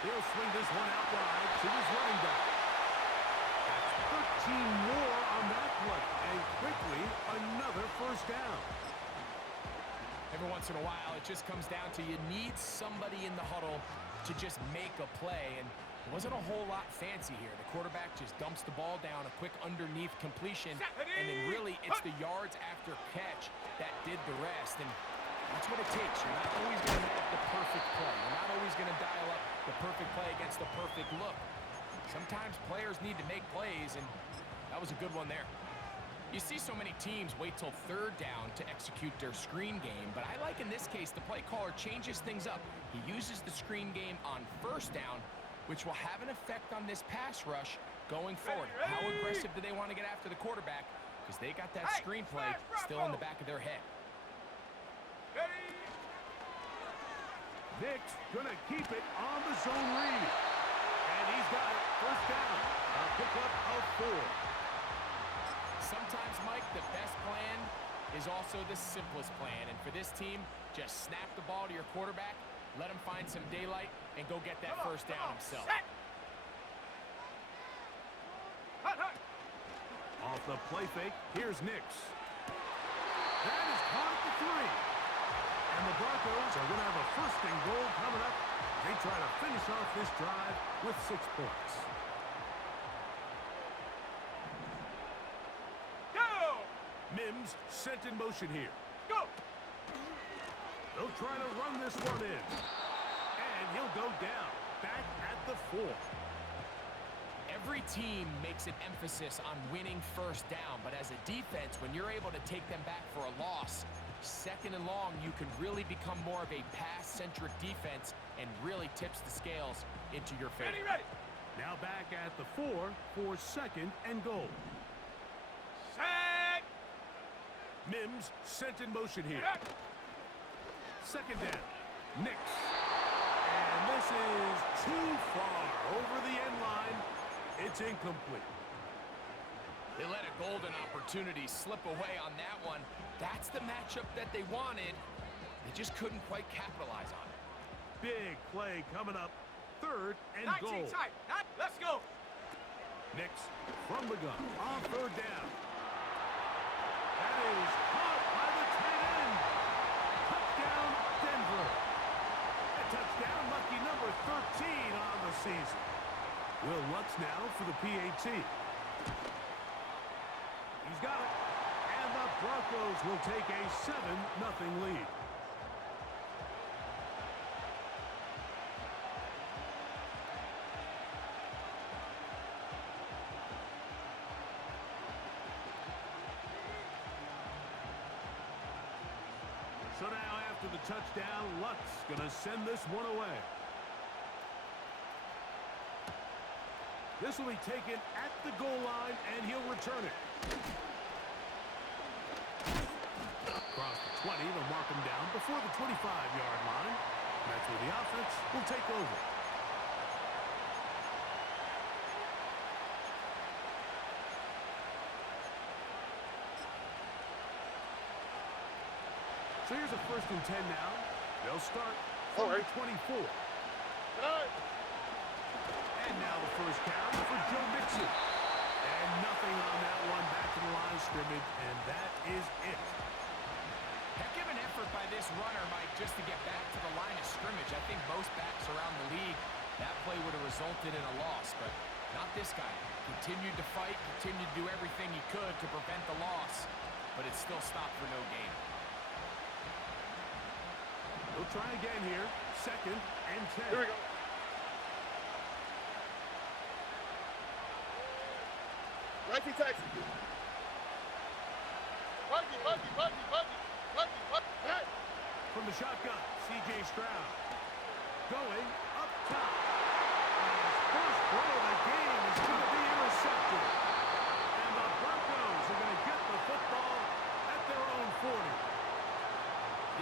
He'll swing this one out wide to his running back. That's 13 more on that play. And quickly, another first down. Every once in a while, it just comes down to you need somebody in the huddle to just make a play. And it wasn't a whole lot fancy here. The quarterback just dumps the ball down, a quick underneath completion, and then really it's the yards after catch that did the rest. And that's what it takes. You're not always going to have the perfect play. You're not always going to dial up the perfect play against the perfect look. Sometimes players need to make plays, and that was a good one there. You see so many teams wait till third down to execute their screen game, but I like in this case the play caller changes things up. He uses the screen game on first down, which will have an effect on this pass rush going forward. How aggressive do they want to get after the quarterback? Because they got that screen play still in the back of their head. Nick's going to keep it on the zone read. And he's got it. First down. A pickup of 4. Sometimes, Mike, the best plan is also the simplest plan. And for this team, just snap the ball to your quarterback, let him find some daylight, and go get that first down himself. Off the play fake, here's Nix. That is caught at the 3. And the Broncos are going to have a first and goal coming up. They try to finish off this drive with 6 points. Go! Mims sent in motion here. Go! They'll try to run this one in. And he'll go down, back at the 4. Every team makes an emphasis on winning first down, but as a defense, when you're able to take them back for a loss, second and long, you can really become more of a pass-centric defense and really tips the scales into your favor. Ready. Now back at the 4 for second and goal. Set! Mims sent in motion here. Second down. Nix. And this is too far over the end line. It's incomplete. They let a golden opportunity slip away on that one. That's the matchup that they wanted. They just couldn't quite capitalize on it. Big play coming up. Third and goal. Tight. Let's go. Nix from the gun on third down. That is caught by the tight end. Touchdown, Denver. A touchdown, lucky number 13 on the season. Will Lutz now for the PAT. He's got it. And the Broncos will take a 7-0 lead. So now after the touchdown, Lutz going to send this one away. This will be taken at the goal line, and he'll return it. Across the 20, they'll mark him down before the 25-yard line. That's where the offense will take over. So here's a 1st and 10 now. They'll start from the 24. And now the first down for Joe Mixon. And nothing on that one, back to the line of scrimmage, and that is it. Heck of an effort by this runner, Mike, just to get back to the line of scrimmage. I think most backs around the league, that play would have resulted in a loss, but not this guy. Continued to fight, continued to do everything he could to prevent the loss, but it still stopped for no gain. We'll try again here. 2nd and 10. Here we go. Righty taxi. Buggy. From the shotgun, C.J. Stroud. Going up top. And his first throw of the game is going to be intercepted. And the Broncos are going to get the football at their own 40.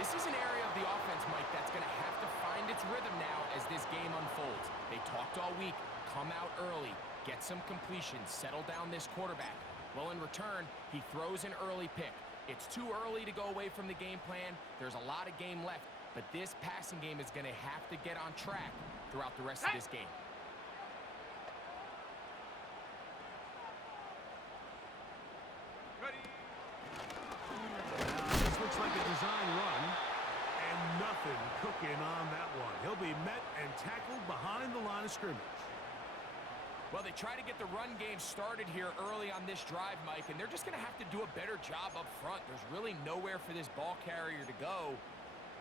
This is an area of the offense, Mike, that's going to have to find its rhythm now as this game unfolds. They talked all week, come out early, get some completions, settle down this quarterback. Well, in return, he throws an early pick. It's too early to go away from the game plan. There's a lot of game left, but this passing game is going to have to get on track throughout the rest of this game. Ready. This looks like a design run, and nothing cooking on that one. He'll be met and tackled behind the line of scrimmage. Well, they try to get the run game started here early on this drive, Mike, and they're just going to have to do a better job up front. There's really nowhere for this ball carrier to go.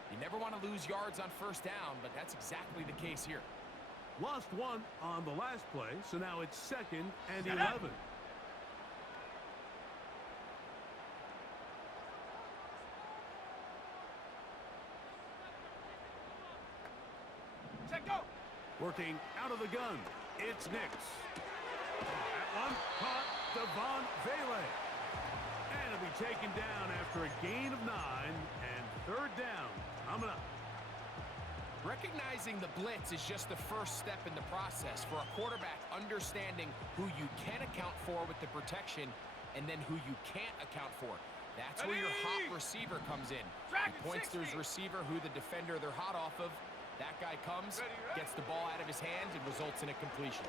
You never want to lose yards on first down, but that's exactly the case here. Lost one on the last play, so now it's 2nd and 11. Set, go. Working out of the gun, it's Nix. That one caught Devon Vele. And it'll be taken down after a gain of 9 and 3rd down coming up. Recognizing the blitz is just the first step in the process for a quarterback, understanding who you can account for with the protection and then who you can't account for. That's where your hot receiver comes in. He points to his receiver, who the defender they're hot off of. That guy comes, gets the ball out of his hands, and results in a completion.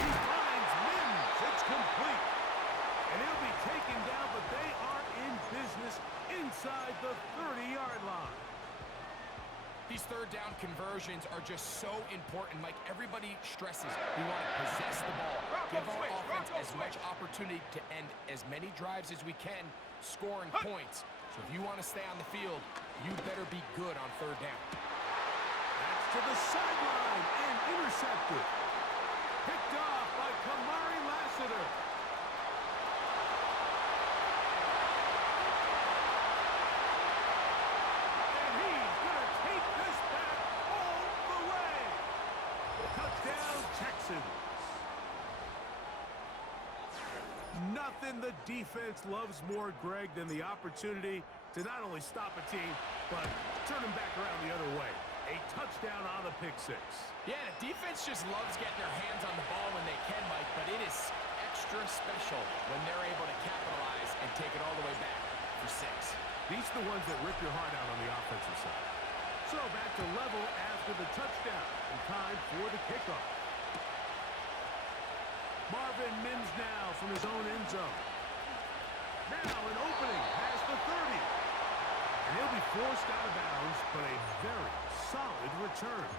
He finds Mims. It's complete. And he'll be taken down, but they are in business inside the 30-yard line. These third down conversions are just so important, Mike. Everybody stresses we want to possess the ball, give our offense as much opportunity to end as many drives as we can, scoring points. So if you want to stay on the field, you better be good on third down. That's to the sideline and intercepted. Picked off by Kamari Lassiter. And he's going to take this back all the way. Touchdown, Texans. Nothing the defense loves more, Greg, than the opportunity to not only stop a team, but turn them back around the other way. A touchdown on the pick six. Yeah, the defense just loves getting their hands on the ball when they can, Mike, but it is extra special when they're able to capitalize and take it all the way back for 6. These are the ones that rip your heart out on the offensive side. So back to level after the touchdown, and time for the kickoff. Marvin Mims now from his own end zone. Now an opening past the 30. And he'll be forced out of bounds, but a very solid return.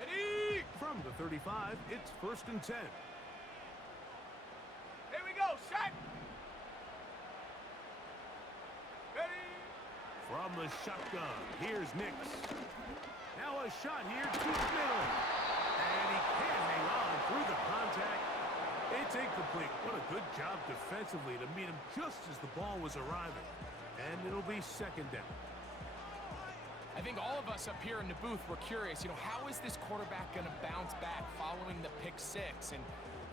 Ready. From the 35, it's 1st and 10. Here we go. Shot. Ready. From the shotgun, here's Nix. Now a shot here to the middle. And he can't hang on through the contact. It's incomplete. What a good job defensively to meet him just as the ball was arriving. And it'll be 2nd down. I think all of us up here in the booth were curious, how is this quarterback going to bounce back following the pick 6? And,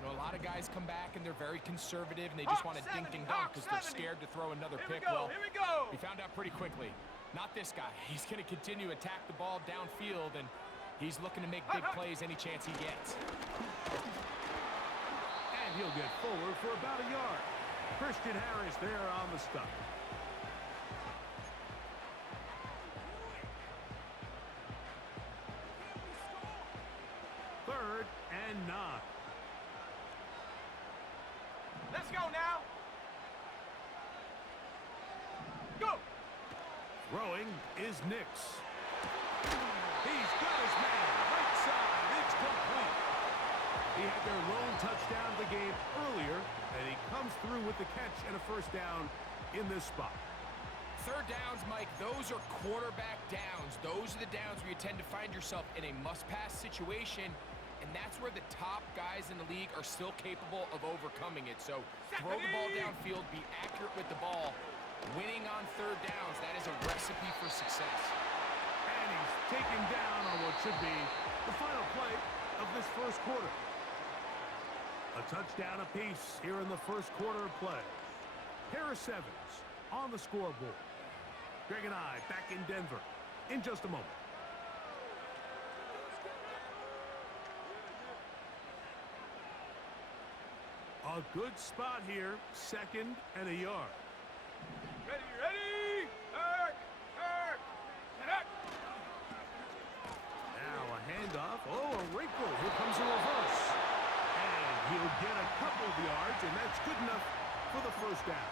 a lot of guys come back and they're very conservative and they just want to dink and dunk because they're scared to throw another pick. Well, here we go. we found out pretty quickly. Not this guy. He's going to continue to attack the ball downfield, and he's looking to make big plays any chance he gets. And he'll get forward for about a yard. Christian Harris there on the stop. Third and 9. Let's go now. Go. Throwing is Nix. He's got his man. Right side. It's complete. He had their lone touchdown of the game earlier, and he comes through with the catch and a 1st down in this spot. Third downs, Mike, those are quarterback downs. Those are the downs where you tend to find yourself in a must-pass situation, and that's where the top guys in the league are still capable of overcoming it. So throw the ball downfield, be accurate with the ball. Winning on third downs, that is a recipe for success. And he's taken down on what should be the final play of this 1st quarter. A touchdown apiece here in the 1st quarter of play. Harris Evans on the scoreboard. Greg and I back in Denver in just a moment. A good spot here, 2nd and a yard. Ready, ready. Kirk, Kirk. Connect. Now a handoff. Oh, a wrinkle. Here comes a reverse. And he'll get a couple of yards, and that's good enough for the first down.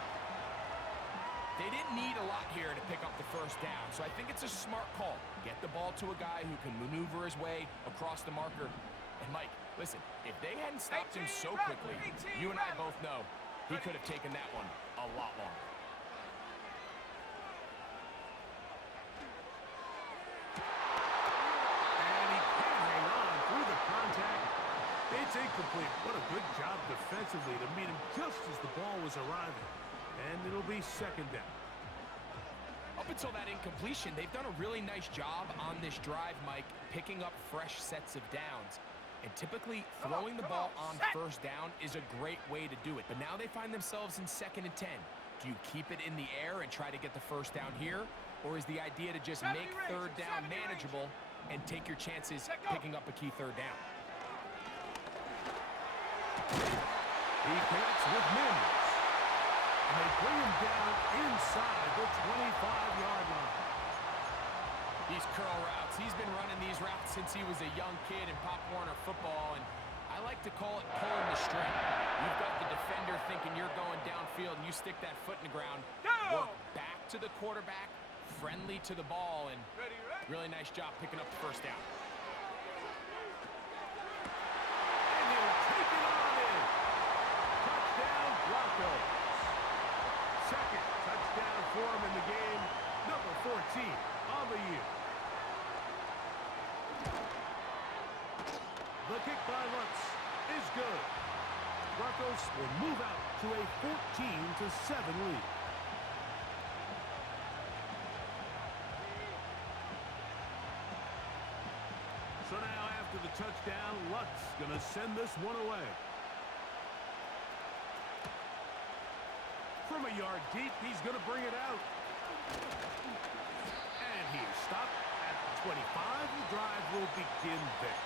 They didn't need a lot here to pick up the first down, so I think it's a smart call. Get the ball to a guy who can maneuver his way across the marker. And Mike, listen, if they hadn't stopped him so quickly, you and I both know he could have taken that one a lot longer. And he can't hang on through the contact. It's incomplete. What a good job defensively to meet him just as the ball was arriving. And it'll be second down. Up until that incompletion, they've done a really nice job on this drive, Mike, picking up fresh sets of downs. And typically, throwing the ball on first down is a great way to do it. But now they find themselves in 2nd and 10. Do you keep it in the air and try to get the first down here? Or is the idea to just make third down manageable and take your chances picking up a key third down? He connects with Mims. And they bring him down inside the 25-yard line. These curl routes, he's been running these routes since he was a young kid in Pop Warner football, and I like to call it pulling the string. You've got the defender thinking you're going downfield, and you stick that foot in the ground, work back to the quarterback, friendly to the ball, and really nice job picking up the first down. And he'll take it on in. Touchdown, Broncos. Second touchdown for him in the game, number 14 on the year. The kick by Lutz is good. Broncos will move out to a 14-7 lead. So now after the touchdown, Lutz gonna send this one away. From a yard deep, he's gonna bring it out. And he's stopped at the 25. The drive will begin there.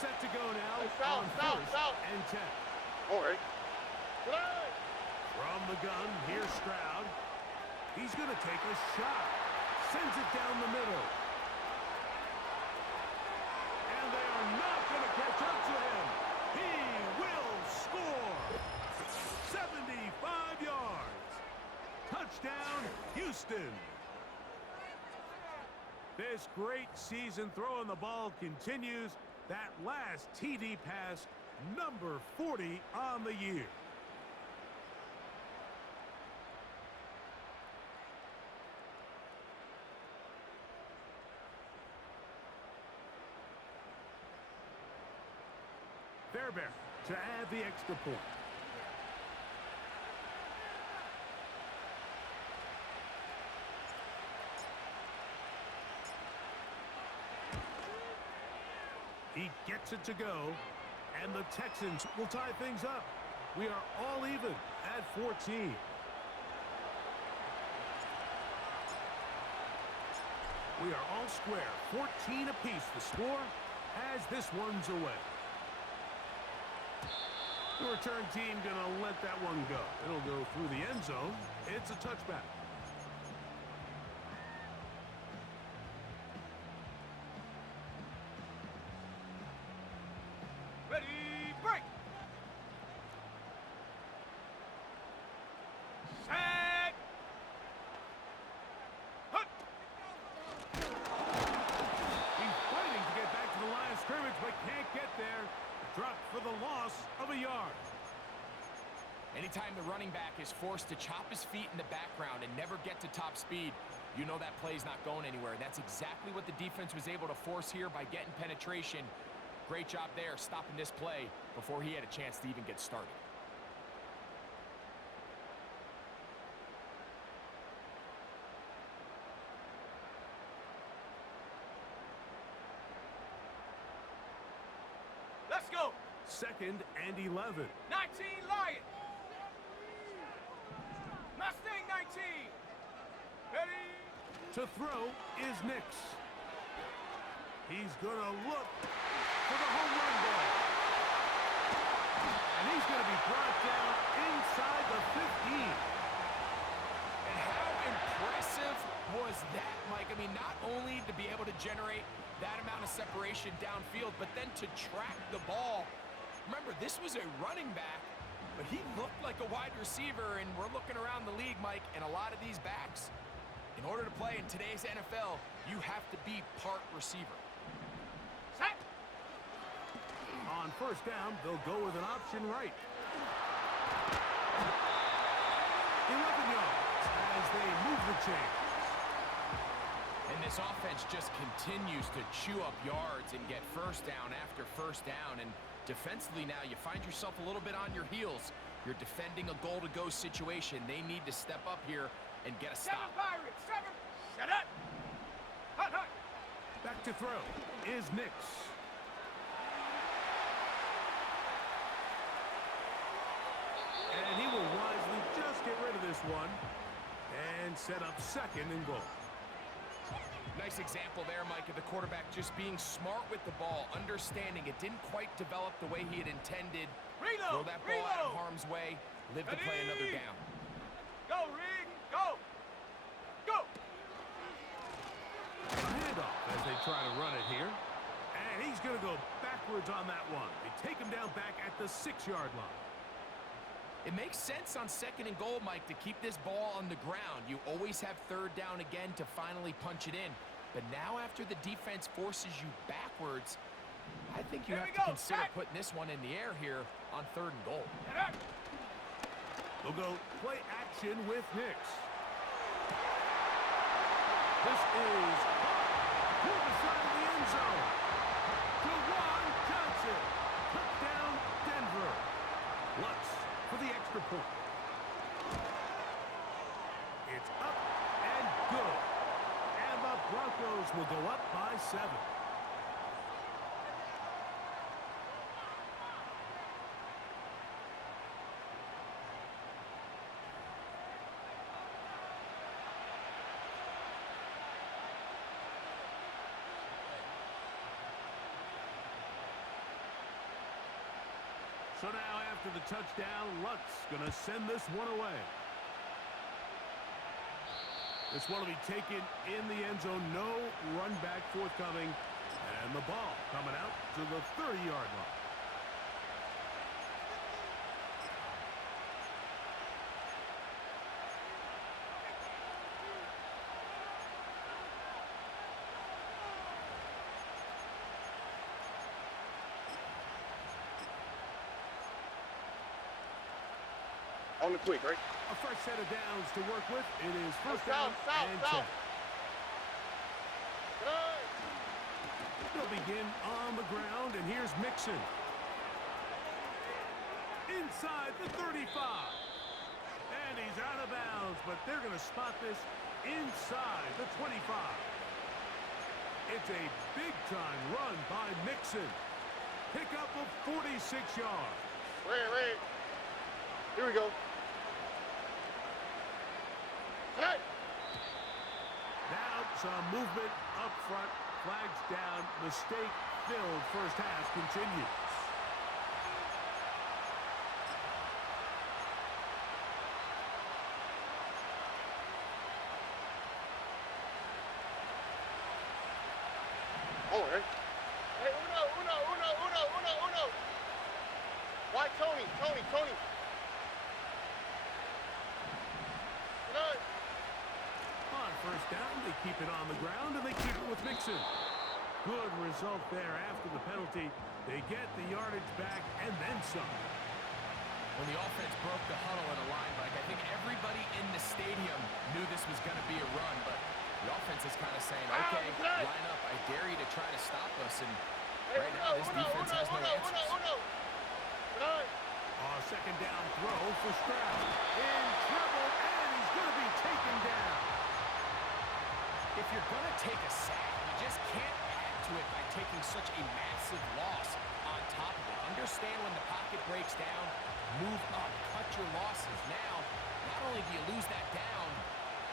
Set to go now on first and 10. All right. From the gun, here's Stroud. He's going to take a shot. Sends it down the middle. And they are not going to catch up to him. He will score. 75 yards. Touchdown, Houston. This great season throwing the ball continues. That last TD pass, number 40 on the year. Fairbairn to add the extra point. He gets it to go, and the Texans will tie things up. We are all even at 14. We are all square, 14 apiece the score as this one's away. The return team gonna let that one go. It'll go through the end zone. It's a touchback. Ready, break. Set. Hut. He's fighting to get back to the line of scrimmage, but can't get there. Dropped for the loss of a yard. Anytime the running back is forced to chop his feet in the background and never get to top speed, you know that play's not going anywhere. That's exactly what the defense was able to force here by getting penetration. Great job there, stopping this play before he had a chance to even get started. Let's go. 2nd and 11. 19 Lion. Mustang 19. Ready. To throw is Nix. He's going to look for the home run ball. And he's going to be brought down inside the 15. And how impressive was that, Mike? I mean, not only to be able to generate that amount of separation downfield, but then to track the ball. Remember, this was a running back, but he looked like a wide receiver, and we're looking around the league, Mike, and a lot of these backs, in order to play in today's NFL, you have to be part receiver. Set. On 1st down, they'll go with an option right. 11 yards as they move the chains. And this offense just continues to chew up yards and get 1st down after 1st down. And defensively now, you find yourself a little bit on your heels. You're defending a goal-to-go situation. They need to step up here and get a 7 stop. Pirates. 7. Shut up. Hut, hut. Back to throw is Nix. And he will wisely just get rid of this one and set up 2nd and goal. Nice example there, Mike, of the quarterback just being smart with the ball, understanding it didn't quite develop the way he had intended. Throw Reload. that ball out of Reload. harm's way, live to play another Ready. down. Go, Rig. Go. Go. A handoff as they try to run it here. And he's going to go backwards on that one. They take him down back at the 6-yard line. It makes sense on 2nd and goal, Mike, to keep this ball on the ground. You always have 3rd down again to finally punch it in. But now after the defense forces you backwards, I think you Here have we to go. consider Back. putting this one in the air here on 3rd and goal. Shut up. They'll go play action with Nix. This is to the side of the end zone. Juwan Johnson. Touchdown, Denver. Lutz for the extra point. It's up and good. And the Broncos will go up by 7. So now after the touchdown, Lutz going to send this one away. This one will be taken in the end zone. No run back forthcoming. And the ball coming out to the 30-yard line. On the quick, right? A fresh set of downs to work with. It is 1st South, down and 10. Good. They'll begin on the ground, and here's Mixon. Inside the 35. And he's out of bounds, but they're going to spot this inside the 25. It's a big-time run by Mixon. Pickup of 46 yards. Wait. Here we go. Hey. Now some movement up front. Flags down. Mistake-filled first half continues. All right. Hey, uno. Why Tony? Good. On 1st down, they keep it on the ground, and they keep it with Mixon. Good result there after the penalty. They get the yardage back and then some. When the offense broke the huddle in a line, Mike, I think everybody in the stadium knew this was going to be a run, but the offense is kind of saying, okay, line up. I dare you to try to stop us, and right now this defense has no answers. Good. 2nd down throw for Stroud. In trouble, and he's going to be taken down. If you're going to take a sack, you just can't add to it by taking such a massive loss on top of it. Understand when the pocket breaks down, move up, cut your losses. Now, not only do you lose that down,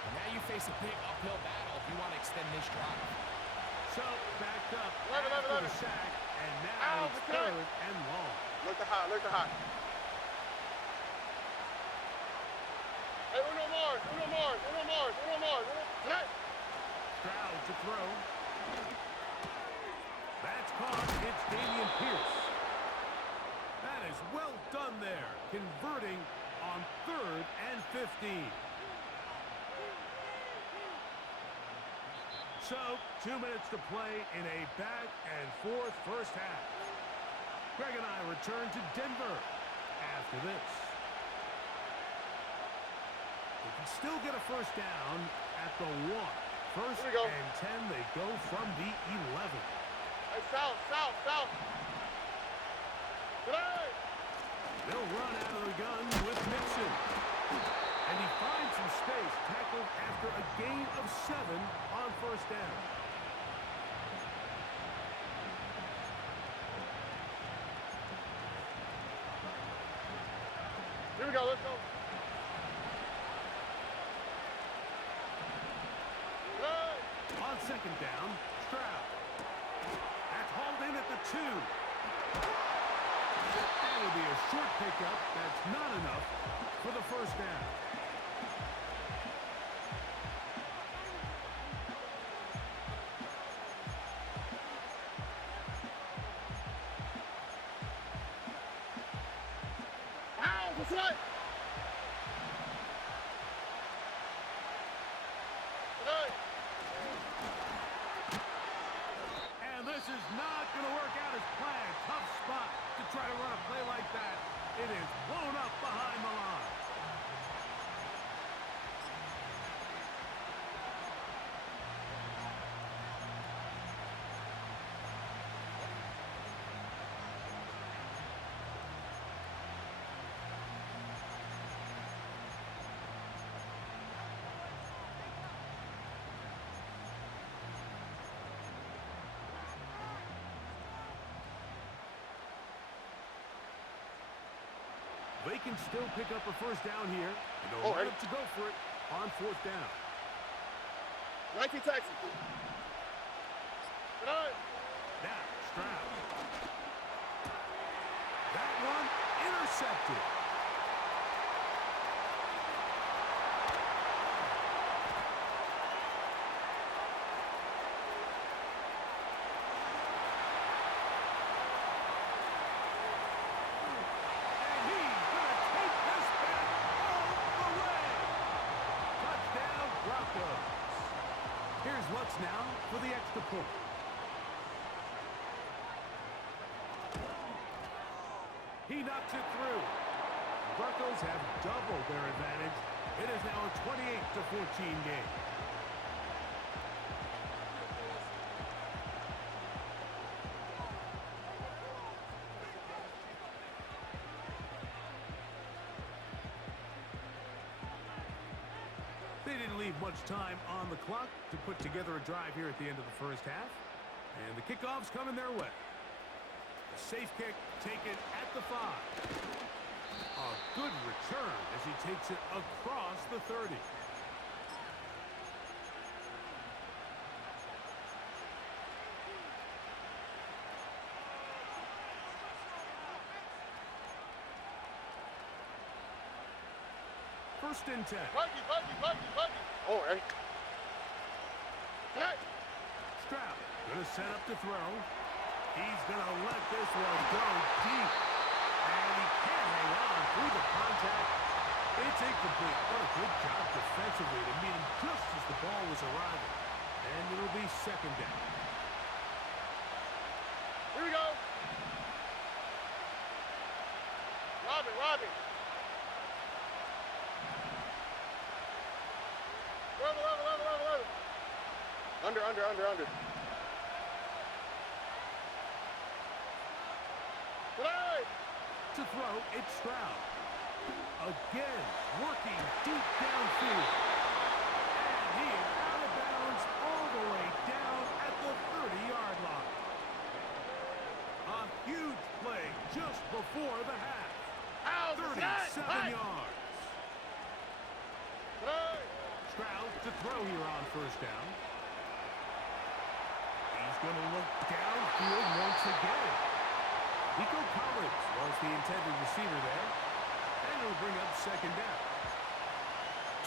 but now you face a big uphill battle if you want to extend this drive. So, backed up Love it, love it, after love the it. sack, and now Ow, it's the cut. 3rd and long. Look the hot, look the hot. Hey, uno Mars, uno Mars, uno Mars, uno Mars, uno. Tonight. Stroud to throw. That's caught. It's Dameon Pierce. That is well done there, converting on 3rd and 15. So, 2 minutes to play in a back-and-forth first half. Greg and I return to Denver after this. They can still get a first down at the 1. First Here we go. and 10, they go from the 11. Hey, south, south, south. Tonight. They'll run out of the gun with Mixon. And he finds some space, tackled after a gain of 7 on first down. Here we go, let's go. Tonight. On second down, Stroud. That's hauled in at the 2. That'll be a short pickup. That's not enough for the first down. Ow, that's right. Tonight. And this is not going to work out as planned. Tough spot to try to run a play like that. It is blown up behind the line. They can still pick up a first down here. And they'll line up to go for it on 4th down. 19 Texas. Tonight. Now, Stroud. That one intercepted. And he's going to take this back all the way. Touchdown, Broncos. Here's Lutz now for the extra point. He knocks it through. The Broncos have doubled their advantage. It is now a 28-14 game. They didn't leave much time on the clock to put together a drive here at the end of the first half. And the kickoff's coming their way. A safe kick taken at the 5. A good return as he takes it across the 30. First and 10. Buggy, buggy, buggy, buggy. Oh, hey. Tonight. Stroud gonna set up to throw. He's gonna let this one go deep. And he can't hang on through the contact. It's incomplete. What a good job defensively to meet him just as the ball was arriving. And it'll be second down. Here we go. Robin, Robin. Love. Under. Play! To throw, it's Stroud. Again, working deep downfield. And he is out of bounds all the way down at the 30-yard line. A huge play before the half. Out. 37 yards. Tonight. Stroud to throw here on first down. He's going to look downfield once again. Nico Collins was the intended receiver there. And it'll bring up second down.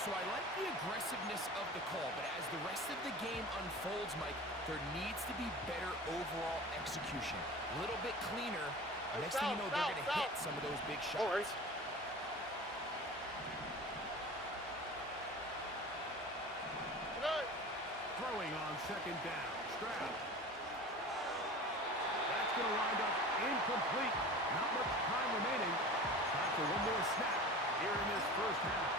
So I like the aggressiveness of the call, but as the rest of the game unfolds, Mike, there needs to be better overall execution. A little bit cleaner. Next thing you know, they're going to hit some of those big shots. All right. Tonight. Throwing on second down. Stroud. That's going to wind up incomplete. Not much time remaining. Time for one more snap here in this first half.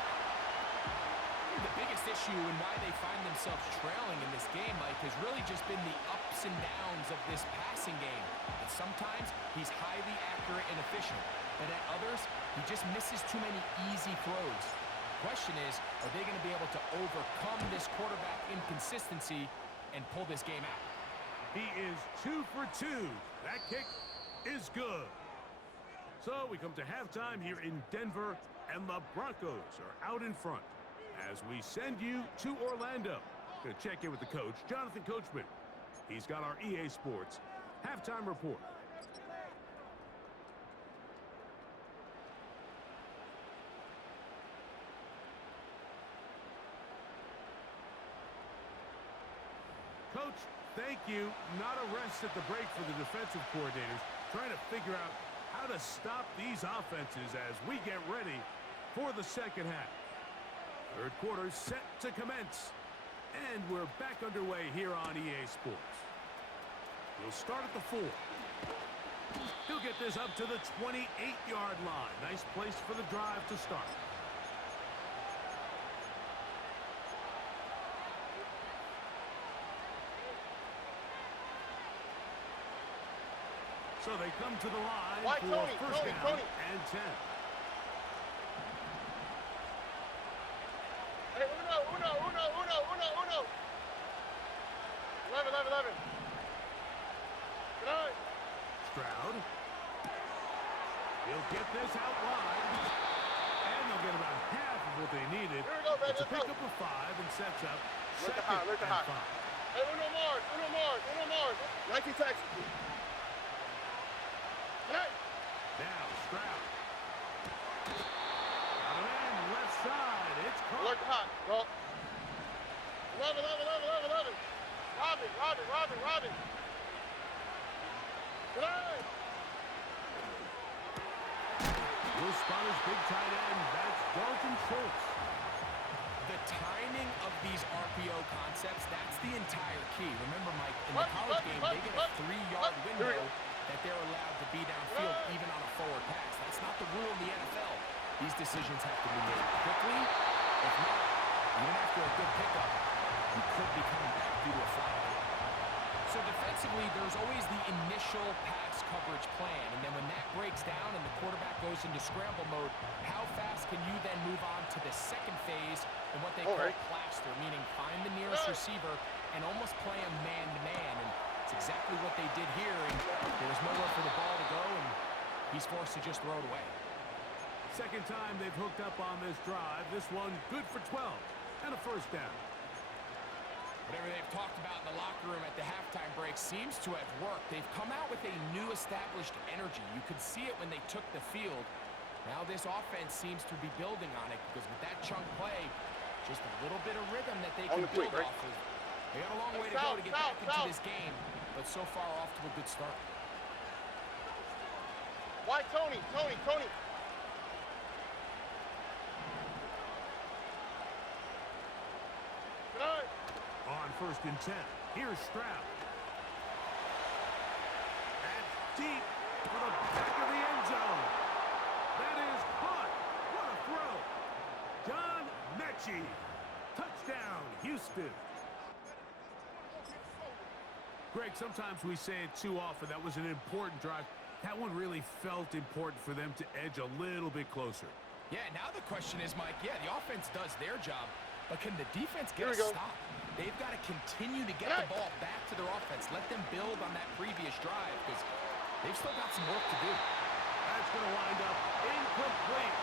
The biggest issue and why they find themselves trailing in this game, Mike, has really just been the ups and downs of this passing game. And sometimes he's highly accurate and efficient, but at others, he just misses too many easy throws. The question is, are they going to be able to overcome this quarterback inconsistency and pull this game out? He is 2 for 2. That kick is good. So we come to halftime here in Denver, and the Broncos are out in front. As we send you to Orlando, going to check in with the coach, Jonathan Coachman. He's got our EA Sports halftime report. Coach, thank you. Not a rest at the break for the defensive coordinators, trying to figure out how to stop these offenses as we get ready for the second half. Third quarter set to commence, and we're back underway here on EA Sports. We'll start at the 4. He'll get this up to the 28-yard line. Nice place for the drive to start. So they come to the line Why, for first down and 10. Hey, uno. 11. Tonight. Stroud. He'll get this out wide. And they'll get about half of what they needed. Here we go, baby. It's a Let's go. pickup of 5 and sets up Look second at high, look at and high. 5. Hey, uno more. 19 Texas. Tonight. Now Stroud. Got it in, left side. It's caught. Alert hot. Go. 11. Robbie. Tonight. Will spot his big tight end. That's Dalton Schultz. The timing of these RPO concepts, that's the entire key. Remember, Mike, in the college game, they get a 3-yard window that they're allowed to be downfield even on a forward pass. That's not the rule in the NFL. These decisions have to be made quickly. If not, even after a good pickup, you could be coming back due to a flag. So defensively, there's always the initial pass coverage plan, and then when that breaks down and the quarterback goes into scramble mode, how fast can you then move on to the second phase in what they call plaster, meaning find the nearest receiver and almost play him man-to-man, and it's exactly what they did here, and there's nowhere for the ball to go, and he's forced to just throw it away. Second time they've hooked up on this drive. This one good for 12 and a first down. Whatever they've talked about in the locker room at the halftime break seems to have worked. They've come out with a new established energy. You could see it when they took the field. Now this offense seems to be building on it because with that chunk play, just a little bit of rhythm that they can build off of. They got a long way to go to get back into this game, but so far off to a good start. Why Tony? Tonight. On first and 10, here's Stroud. And deep for the back of the end zone. That is caught. What a throw. John Mechie. Touchdown, Houston. Greg, sometimes we say it too often. That was an important drive. That one really felt important for them to edge a little bit closer. Yeah, now the question is, Mike, the offense does their job, but can the defense get a stop? They've got to continue to get the ball back to their offense. Let them build on that previous drive because they've still got some work to do. That's that's going to wind up incomplete.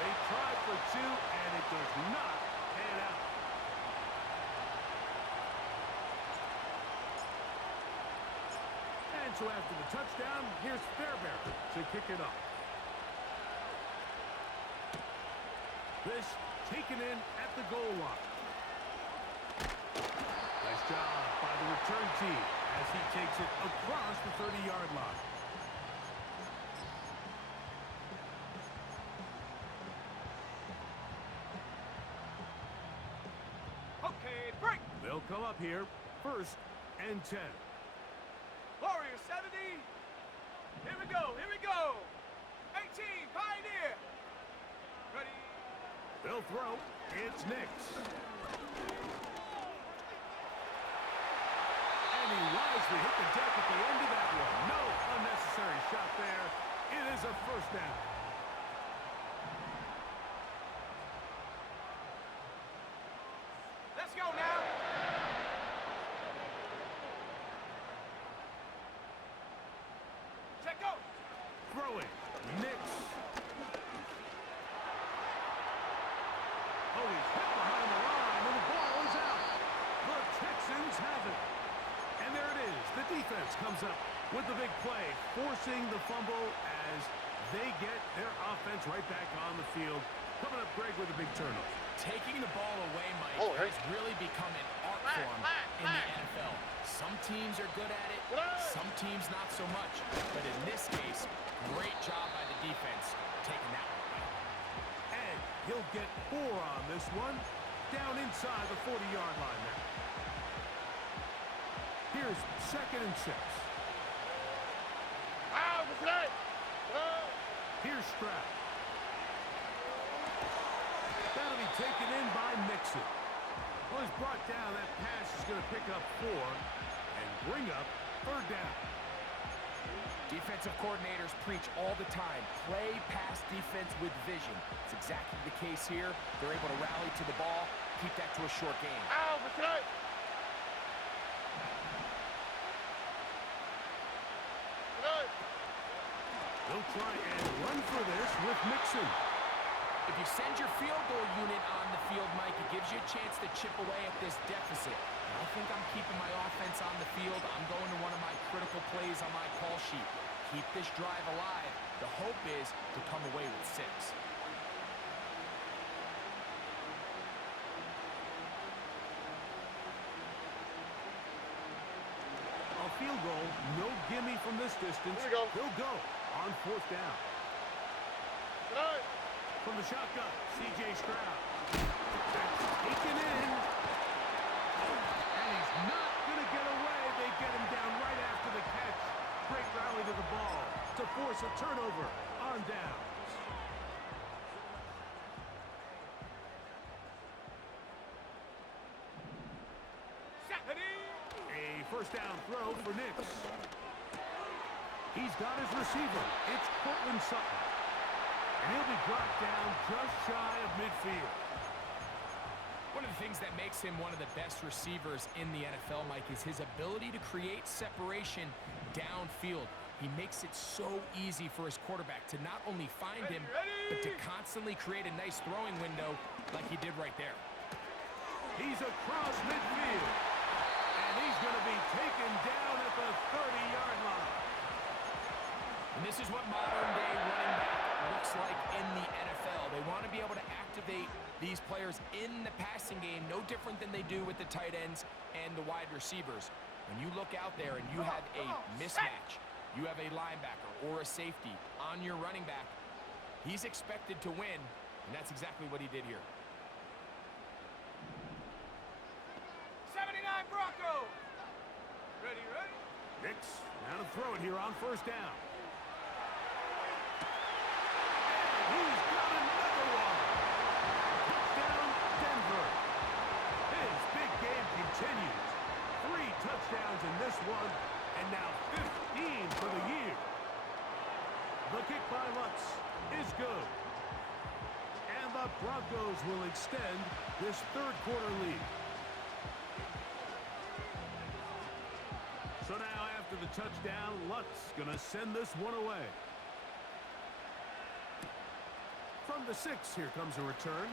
They tried for two, and it does not pan out. And so after the touchdown, here's Fairbairn to kick it off. This taken in at the goal line. Nice job by the return team as he takes it across the 30-yard line. Okay, break. They'll come up here, 1st and 10. Warrior 70. Here we go, here we go. 18, Pioneer. Ready. They'll throw. It's Nix. And he wisely hit the deck at the end of that one. No unnecessary shot there. It is a 1st down. Let's go now. Check go. Throwing. Nix. Oh, he's hit behind the line, and the ball is out. The Texans have it. And there it is. The defense comes up with the big play, forcing the fumble as they get their offense right back on the field. Coming up, Greg, with a big turnover. Taking the ball away, Mike, Oh, hey. has really become an art form in the NFL. Some teams are good at it, some teams not so much. But in this case, great job by the defense taking that one away. And he'll get 4 on this one, down inside the 40-yard line now. Here's 2nd and 6. Ah, what's that? Here's Stroud. That'll be taken in by Mixon. Well, he's brought down. That pass is going to pick up 4 and bring up 3rd down. Defensive coordinators preach all the time, play pass defense with vision. It's exactly the case here. They're able to rally to the ball, keep that to a short game. Ah, what's that? They'll try and run for this with Mixon. If you send your field goal unit on the field, Mike, it gives you a chance to chip away at this deficit. And I think I'm keeping my offense on the field. I'm going to one of my critical plays on my call sheet. Keep this drive alive. The hope is to come away with 6. A field goal, no gimme from this distance. Here we go. He'll go on 4th down. Tonight. From the shotgun, C.J. Stroud. That's taken in. And he's not going to get away. They get him down right after the catch. Great rally to the ball to force a turnover on downs. A 1st down throw for Nix. He's got his receiver. It's Cortland Sutton. And he'll be brought down just shy of midfield. One of the things that makes him one of the best receivers in the NFL, Mike, is his ability to create separation downfield. He makes it so easy for his quarterback to not only find him, but to constantly create a nice throwing window like he did right there. He's across midfield. And he's going to be taken down at the 30-yard line. And this is what modern-day running back looks like in the NFL. They want to be able to activate these players in the passing game, no different than they do with the tight ends and the wide receivers. When you look out there and you have a mismatch, you have a linebacker or a safety on your running back, he's expected to win, and that's exactly what he did here. 79 Bronco. Ready, ready. Nix now to throw it here on 1st down. He's got another one. Touchdown, Denver. His big game continues. 3 touchdowns in this one, and now 15 for the year. The kick by Lutz is good. And the Broncos will extend this 3rd quarter lead. So now after the touchdown, Lutz gonna send this one away. From the 6, here comes a return.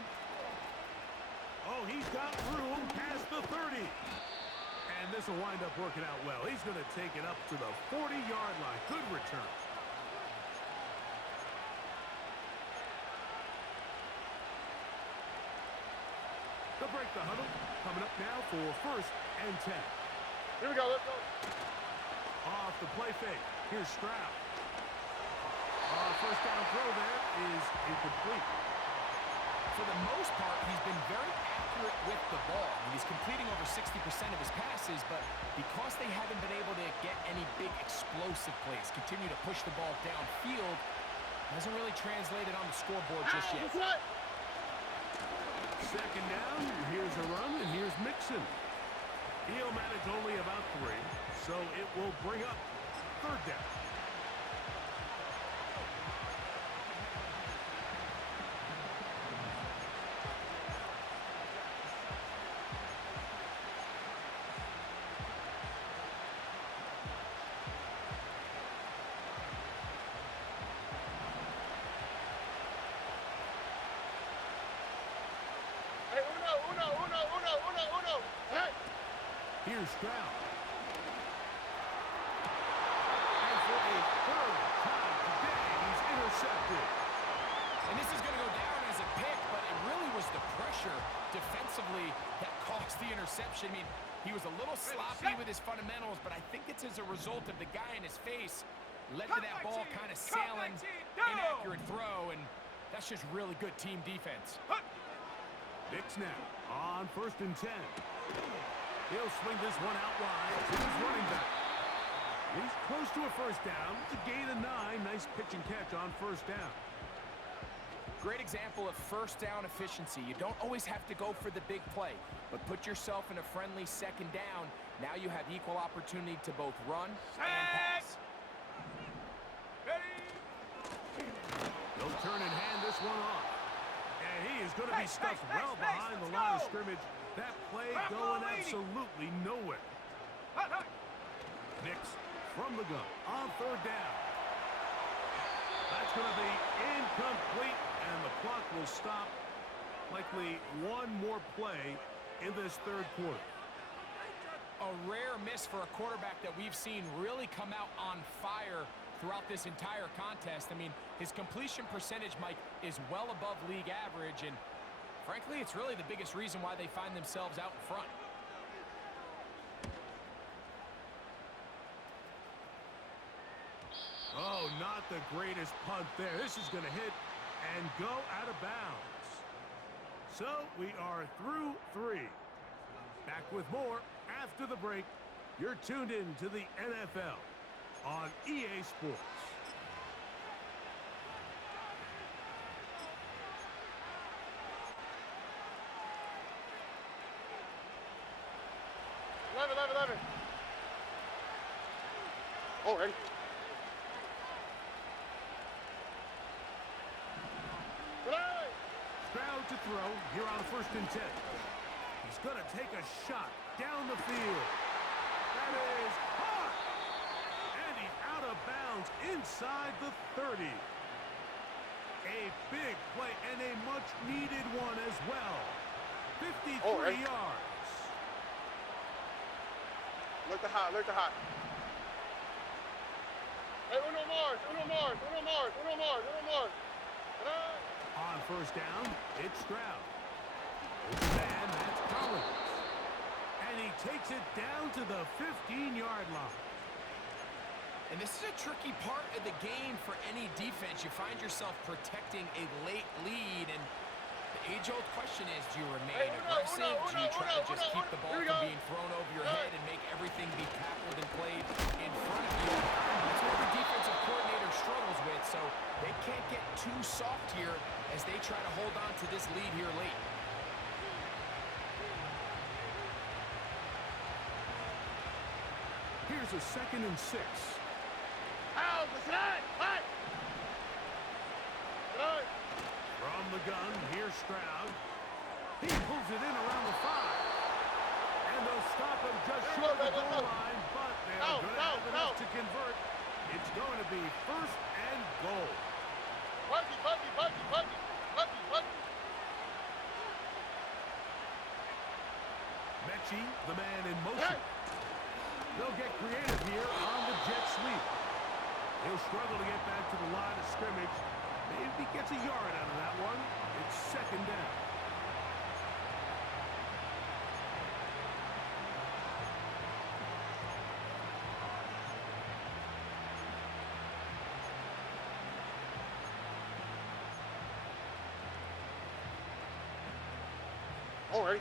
Oh, he's got room past the 30. And this will wind up working out well. He's going to take it up to the 40-yard line. Good return. They'll break the huddle. Coming up now for 1st and 10. Here we go, let's go. Off the play fake. Here's Stroud. First down throw there is incomplete. For the most part, he's been very accurate with the ball. I mean, he's completing over 60% of his passes, but because they haven't been able to get any big explosive plays, continue to push the ball downfield, hasn't really translated on the scoreboard just yet. Second down, here's a run, and here's Mixon. He'll manage only about 3, so it will bring up 3rd down. Hey, uno. Hey. Here's Stroud. And for a 3rd time today, he's intercepted. And this is going to go down as a pick, but it really was the pressure defensively that caused the interception. I mean, he was a little sloppy with his fundamentals, but I think it's as a result of the guy in his face led to that ball kind of sailing, inaccurate throw, and that's just really good team defense. Knicks now on 1st and 10. He'll swing this one out wide to his running back. He's close to a 1st down. It's a gain of 9. Nice pitch and catch on 1st down. Great example of 1st down efficiency. You don't always have to go for the big play, but put yourself in a friendly 2nd down. Now you have equal opportunity to both run and pass. They'll turn and hand this one off. And he is going to be stuffed well behind the line of scrimmage. That play going absolutely nowhere. Knicks from the gun on 3rd down. That's going to be incomplete, and the clock will stop. Likely one more play in this 3rd quarter. A rare miss for a quarterback that we've seen really come out on fire throughout this entire contest. I mean, his completion percentage, Mike, is well above league average, and frankly, it's really the biggest reason why they find themselves out in front. Oh, not the greatest punt there. This is going to hit and go out of bounds. So we are through 3. Back with more after the break. You're tuned in to the NFL on EA Sports. Eleven. Oh, ready. Stroud to throw here on 1st and 10. He's going to take a shot down the field. That is caught. And he's out of bounds inside the 30. A big play and a much-needed one as well. 53 yards. Look the hot. Hey, uno more. On 1st down, it's Stroud. Open man, that's Collins. And he takes it down to the 15-yard line. And this is a tricky part of the game for any defense. You find yourself protecting a late lead, and the age-old question is, do you remain aggressive? Do you try to just keep the ball from being thrown over your head and make everything be tackled and played in front of you? That's what the defensive coordinator struggles with, so they can't get too soft here as they try to hold on to this lead here late. Here's a 2nd and 6. From the gun, here's Stroud. He pulls it in around the 5. And they'll stop him just short of the goal line, but they're going to have enough to convert. It's going to be 1st and goal. Buggy. Mechie, the man in motion. They'll get creative here on the jet sweep. He'll struggle to get back to the line of scrimmage. Maybe gets a yard out of that one. It's second down. All right.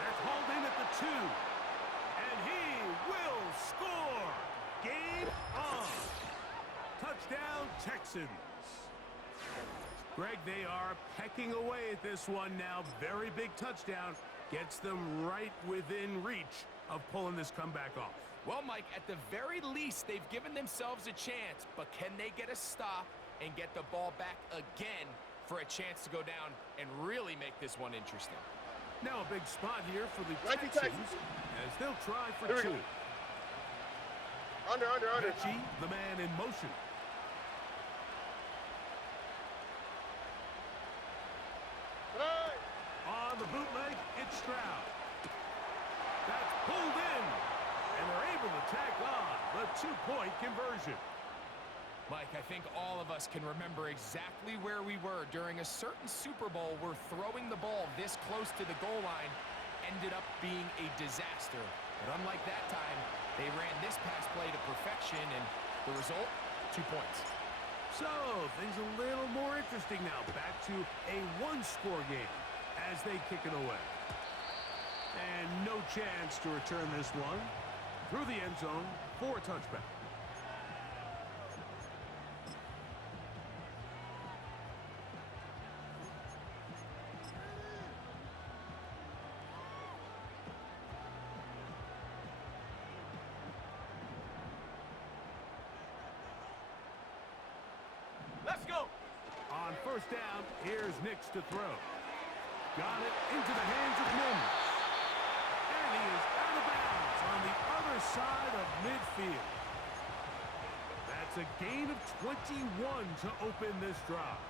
That's hauled in at the 2. And he will score. Game on. Touchdown, Texans. Greg, they are pecking away at this one now. Very big touchdown. Gets them right within reach of pulling this comeback off. Well, Mike, at the very least, they've given themselves a chance, but can they get a stop and get the ball back again for a chance to go down and really make this one interesting? Now a big spot here for the Texans. Texans as they'll try for Here we 2. go. Under. Mechie, the man in motion. Right. On the bootleg, it's Stroud. That's pulled in. And they're able to tack on the 2-point conversion. Mike, I think all of us can remember exactly where we were during a certain Super Bowl where throwing the ball this close to the goal line ended up being a disaster. But unlike that time, they ran this pass play to perfection, and the result, 2 points. So, things a little more interesting now. Back to a 1-score game as they kick it away. And no chance to return this one through the end zone for a touchback. Let's go. On first down, here's Nix to throw. Got it into the hands of Mims. And he is out of bounds on the other side of midfield. That's a gain of 21 to open this drive.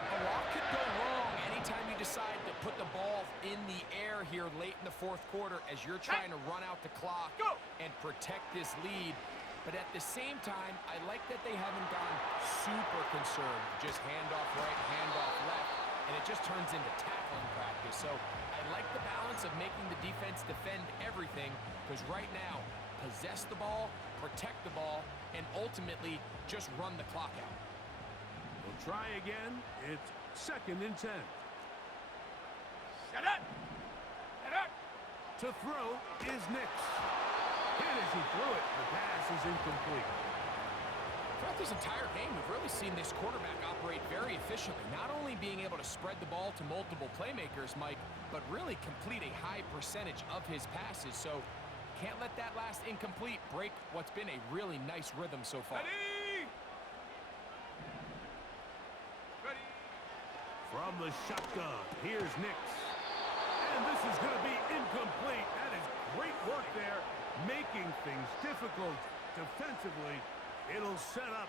A lot could go wrong anytime you decide to put the ball in the air here late in the fourth quarter as you're trying to run out the clock and protect this lead. But at the same time, I like that they haven't gone super conserved. Just handoff right, handoff left, and it just turns into tackling practice. So I like the balance of making the defense defend everything, because right now, possess the ball, protect the ball, and ultimately just run the clock out. We'll try again. It's second and 10. Shut up. Shut up. To throw is Nix. And as he threw it, the pass is incomplete. Throughout this entire game, we've really seen this quarterback operate very efficiently, not only being able to spread the ball to multiple playmakers, Mike, but really complete a high percentage of his passes. So can't let that last incomplete break what's been a really nice rhythm so far. Ready. Ready. From the shotgun, here's Nix. And this is going to be incomplete. That is great work there, making things difficult defensively. It'll set up.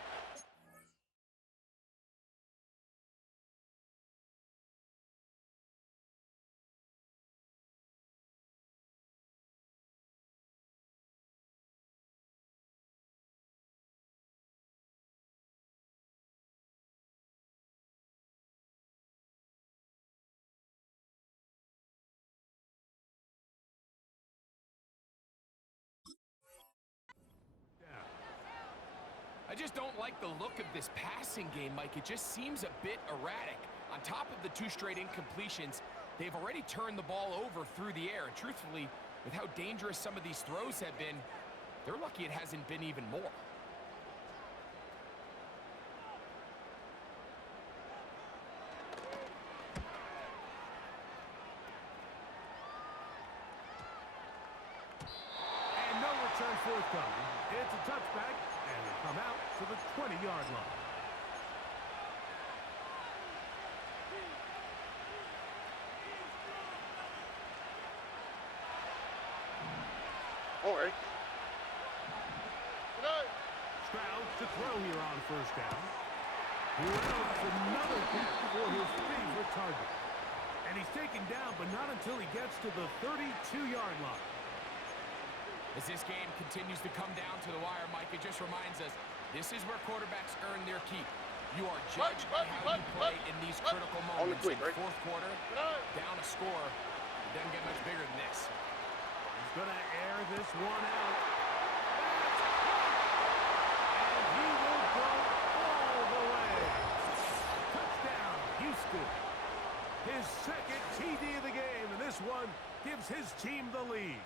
I just don't like the look of this passing game, Mike. It just seems a bit erratic. On top of the 2 straight incompletions, they've already turned the ball over through the air. And truthfully, with how dangerous some of these throws have been, they're lucky it hasn't been even more. And no return forthcoming. It's a touchback, and they come out to the 20-yard line. All right. Good night. Stroud to throw here on first down. Who else? Another catch for his favorite target. And he's taken down, but not until he gets to the 32-yard line. As this game continues to come down to the wire, Mike, it just reminds us, this is where quarterbacks earn their keep. You are judged by how you play in these critical moments. In the fourth quarter, down a score, it doesn't get much bigger than this. He's going to air this one out. And he will go all the way. Touchdown, Houston. His second TD of the game, and this one gives his team the lead.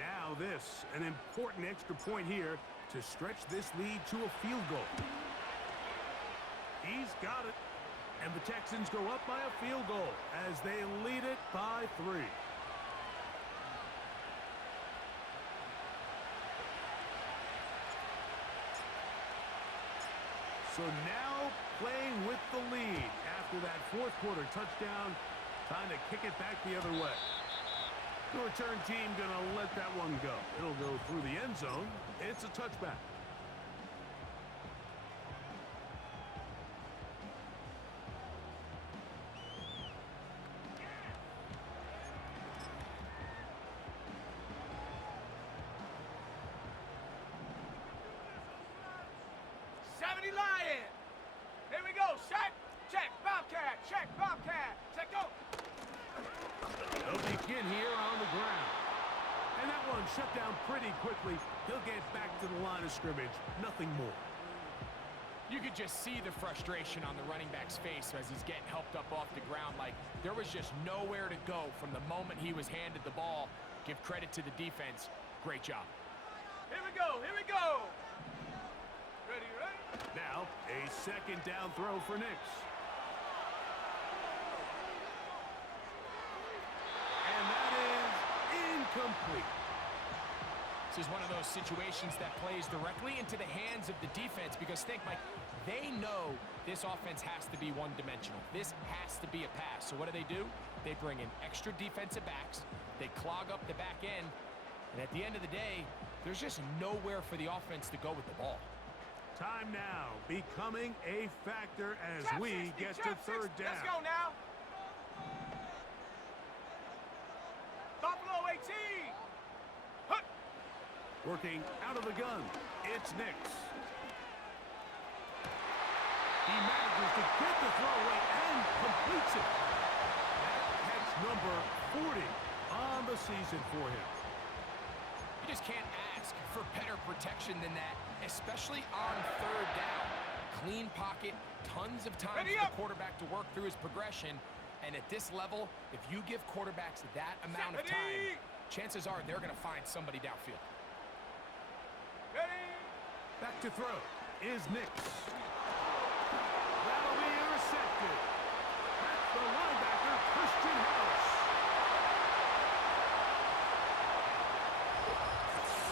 Now this, an important extra point here to stretch this lead to a field goal. He's got it. And the Texans go up by a field goal as they lead it by 3. So now playing with the lead after that fourth quarter touchdown, time to kick it back the other way. The return team going to let that one go. It'll go through the end zone. It's a touchback. Lion. Here we go. Check. Check. Bobcat. Check. Bobcat. Check. Go. They'll begin here on the ground. And that one shut down pretty quickly. He'll get back to the line of scrimmage. Nothing more. You could just see the frustration on the running back's face as he's getting helped up off the ground. Like there was just nowhere to go from the moment he was handed the ball. Give credit to the defense. Great job. Here we go. Here we go. Ready, ready? Now, a second down throw for Nix. And that is incomplete. This is one of those situations that plays directly into the hands of the defense because think, Mike, they know this offense has to be one-dimensional. This has to be a pass. So what do? They bring in extra defensive backs. They clog up the back end. And at the end of the day, there's just nowhere for the offense to go with the ball. Time now becoming a factor as we get to third down. Let's go now. Buffalo 18. Hut. Working out of the gun. It's Nix. He manages to get the throw away and completes it. That catch number 40 on the season for him. You just can't ask for better protection than that, especially on third down. Clean pocket, tons of time for the quarterback to work through his progression. And at this level, if you give quarterbacks that amount of time, chances are they're going to find somebody downfield. Ready? Back to throw is Nix. That'll be intercepted. That's the linebacker, Christian Harris.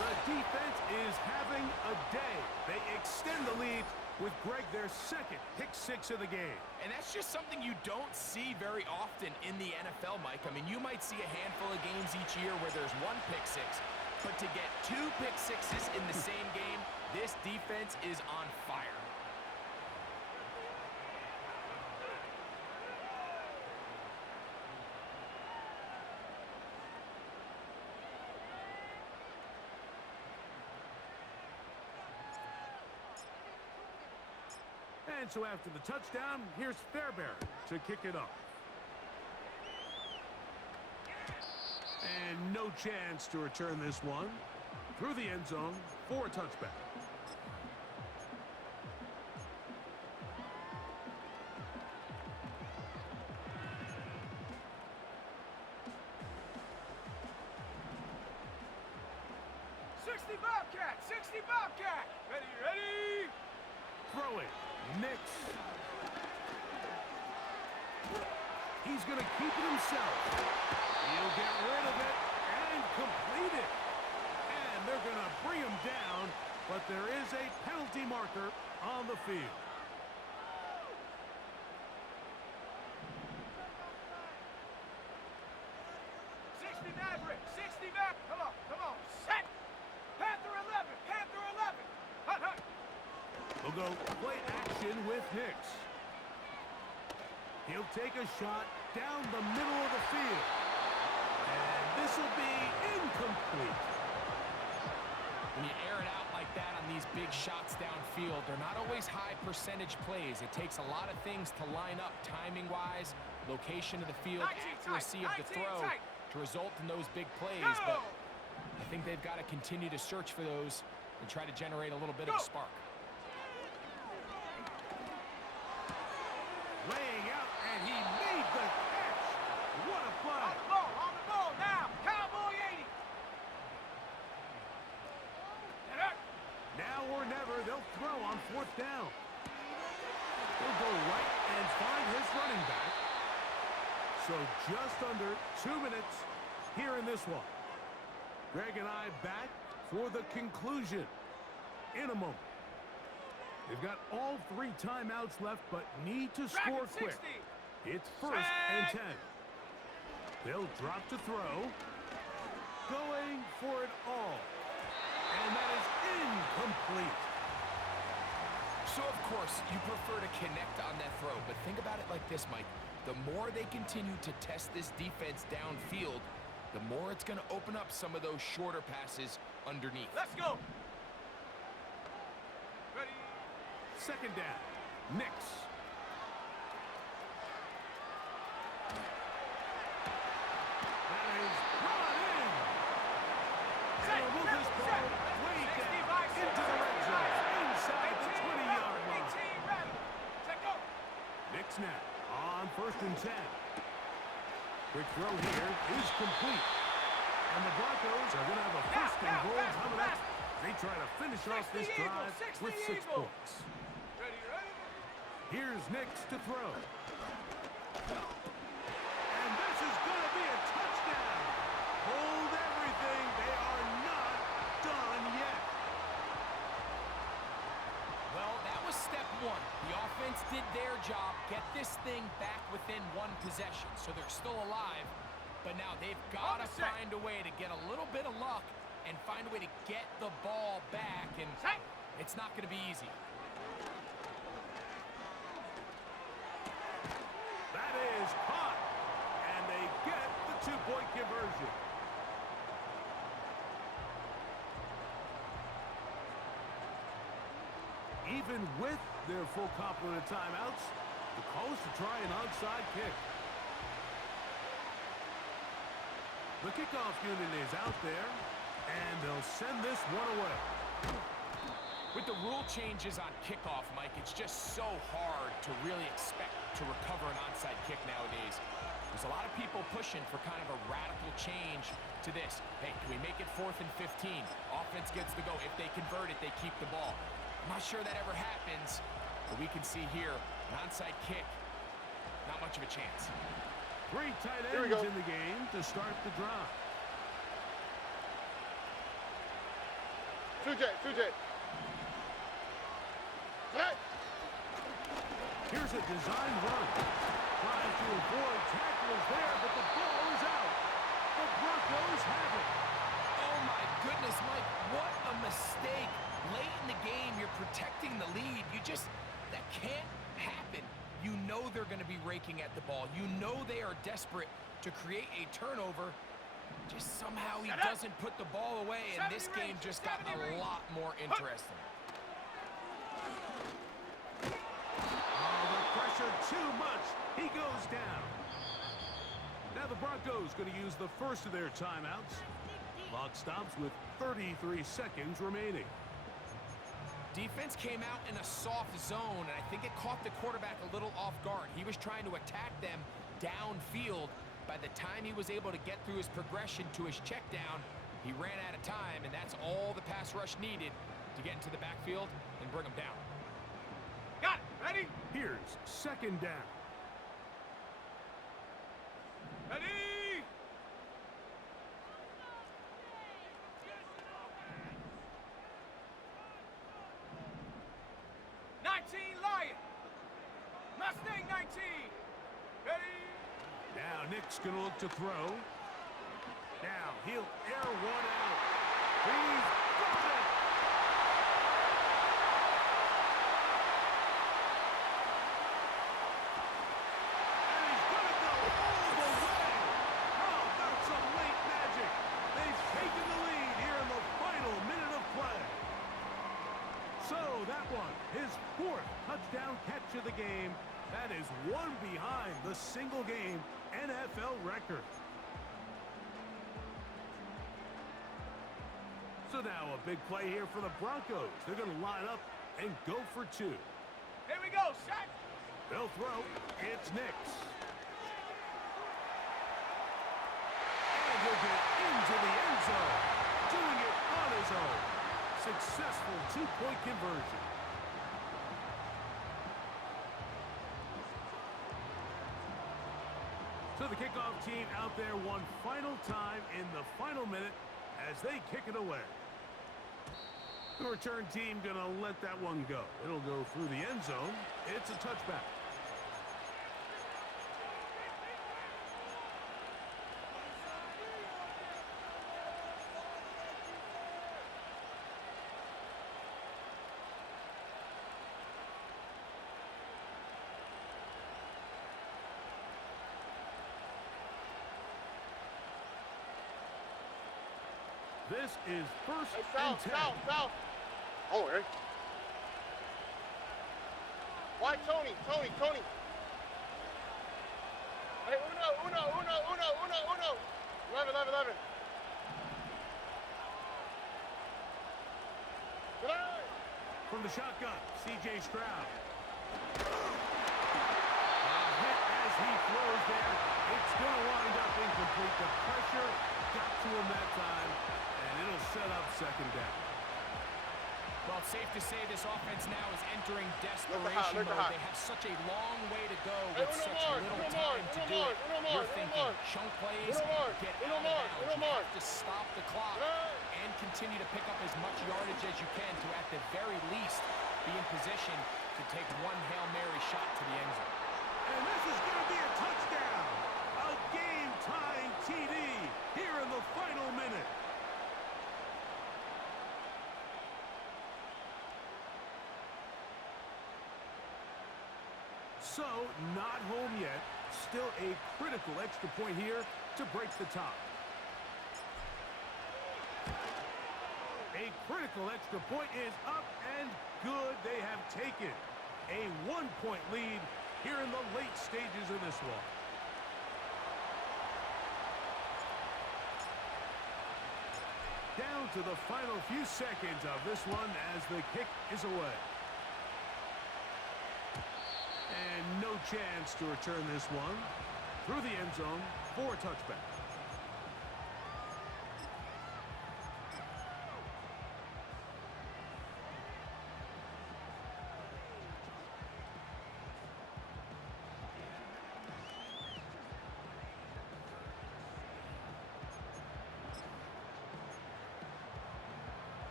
The defense is having a day. They extend the lead with Greg their second pick-6 of the game. And that's just something you don't see very often in the NFL, Mike. I mean, you might see a handful of games each year where there's one pick-6, but to get 2 pick-6s in the same game, this defense is on fire. And so after the touchdown, here's Fairbairn to kick it off. And no chance to return this one through the end zone for a touchback. Bobcat! 60 Bobcat! Ready, ready! Throw it. Nix. He's going to keep it himself. He'll get rid of it and complete it. And they're going to bring him down, but there is a penalty marker on the field. They'll go play action with Hicks. He'll take a shot down the middle of the field. And this will be incomplete. When you air it out like that on these big shots downfield, they're not always high percentage plays. It takes a lot of things to line up timing-wise, location of the field, accuracy of the throw to result in those big plays. But I think they've got to continue to search for those and try to generate a little bit of a spark. Laying out, and he made the catch. What a play. On the ball now. Cowboy 80. Now or never, they'll throw on 4th down. He'll go right and find his running back. So just under 2 minutes here in this one. Greg and I back for the conclusion in a moment. They've got all 3 timeouts left, but need to score quick. It's 1st and 10. They'll drop to throw. Going for it all. And that is incomplete. So, of course, you prefer to connect on that throw, but think about it like this, Mike. The more they continue to test this defense downfield, the more it's going to open up some of those shorter passes underneath. Let's go. Ready. 2nd down. Knicks. That is brought in. And they'll move this ball way down into the red zone, inside the 20-yard line. Knicks now on 1st and 10. Quick throw here is complete. And the Broncos are going to have a 1st and goal coming up. They try to finish off this drive with 6 points. Ready. Here's Nix to throw. And this is going to be a touchdown. Hold everything. They are not done yet. Well, that was step 1. The offense did their job, get this thing back within 1 possession, so they're still alive. But now they've got to find a way to get a little bit of luck and find a way to get the ball back, and it's not going to be easy. That is caught, and they get the 2-point conversion. Even with their full complement of timeouts, the call is to try an onside kick. The kickoff unit is out there, and they'll send this one away. With the rule changes on kickoff, Mike, it's just so hard to really expect to recover an onside kick nowadays. There's a lot of people pushing for kind of a radical change to this. Hey, can we make it 4th and 15? Offense gets the go. If they convert it, they keep the ball. I'm not sure that ever happens, but we can see here, an onside kick, not much of a chance. 3 tight ends in the game to start the drive. 2J. Here's a design run. Trying to avoid tackles there, but the ball is out. The Broncos have it. Oh, my goodness, Mike, what a mistake. Late in the game, you're protecting the lead. That can't happen. You know they're going to be raking at the ball. You know they are desperate to create a turnover. Just somehow he doesn't put the ball away, and this game just got a lot more interesting. Oh, the pressure too much. He goes down. Now the Broncos going to use the first of their timeouts. Clock stops with 33 seconds remaining. Defense came out in a soft zone, and I think it caught the quarterback a little off guard. He was trying to attack them downfield. By the time he was able to get through his progression to his check down, he ran out of time, and that's all the pass rush needed to get into the backfield and bring him down. Got it. Ready? Here's 2nd down. Ready? Lion. Mustang 19. Ready? Now Nick's going to look to throw. Now he'll air one out. He's got it. his 4th touchdown catch of the game. That is one behind the single-game NFL record. So now a big play here for the Broncos. They're going to line up and go for 2. Here we go, shot. They'll throw. It's Nix. And he'll get into the end zone. Doing it on his own. Successful 2-point conversion. So the kickoff team out there one final time in the final minute as they kick it away. The return team going to let that one go. It'll go through the end zone. It's a touchback. This is first Hey, and foul, 10. foul, foul. Oh, hey. Why, Tony? Hey, uno. 11. From the shotgun, C.J. Stroud. A hit as he throws there. It's going to wind up incomplete. The pressure got to him that time, and it'll set up second down. Well, it's safe to say this offense now is entering desperation mode. They have such a long way to go with such little time to do it. You're thinking chunk plays, get out of bounds. You have to stop the clock and continue to pick up as much yardage as you can to, at the very least, be in position to take one Hail Mary shot to the end zone. And this is going to be a touchdown. A game-tying TD here in the final minute. So, not home yet. Still a critical extra point here to break the tie. A critical extra point is up and good. They have taken a 1-point lead here in the late stages of this one. Down to the final few seconds of this one as the kick is away. And no chance to return this one through the end zone for a touchback.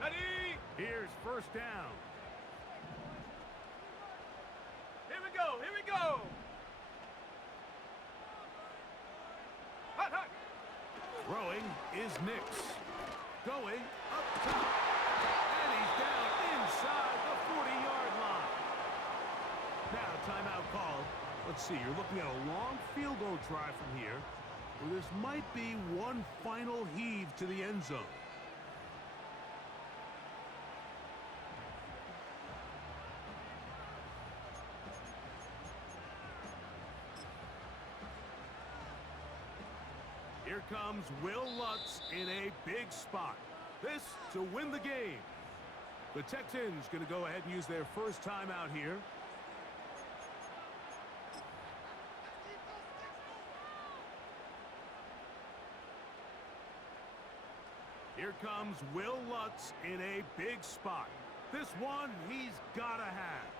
Ready? Here's first down. Here we go. Hot. Throwing is Nix. Going up top. And he's down inside the 40-yard line. Now, timeout called. Let's see, you're looking at a long field goal try from here, where this might be one final heave to the end zone. Here comes Will Lutz in a big spot. This to win the game. The Texans going to go ahead and use their first timeout here. Here comes Will Lutz in a big spot. This one he's got to have.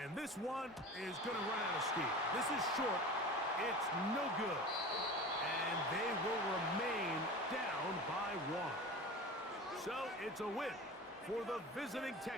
And this one is going to run out of steam. This is short. It's no good. And they will remain down by 1. So it's a win for the visiting Texans.